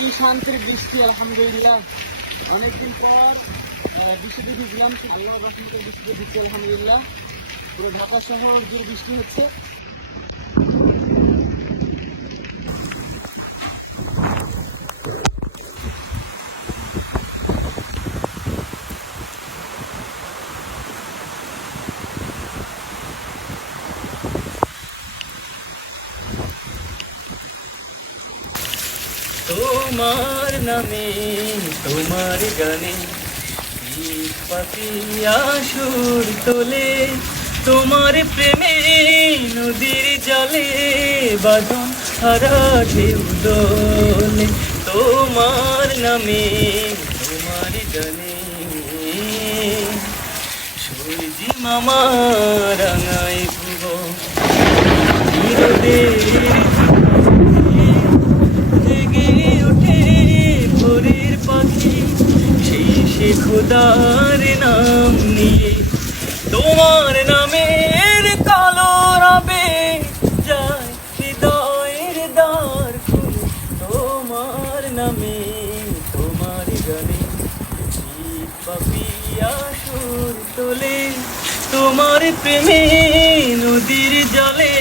কি শান্তির বৃষ্টি, আলহামদুলিল্লাহ। অনেকদিন পর বৃষ্টি দেখেছিলাম, আল্লাহ রহমতে বৃষ্টি দিচ্ছে আলহামদুলিল্লাহ। পুরো ঢাকা শহর জুড়ে বৃষ্টি হচ্ছে। তোমার নামে তোমার গানে পাপিয়া সুর তোলে, তোমার প্রেমে নদীর জলে বাঁধন হারা ঢেউ দোলে। তোমার নামে তোমার গানে সূর্যি মামা রাঙায় ভুবন রোদের খোদার নাম নিয়ে, তোমার নামের কালো রবে যায় হৃদয়ের দ্বার খুলে। তোমার নামে তোমার গানে পাপিয়া সুর তোলে, তোমার প্রেমে নদীর জলে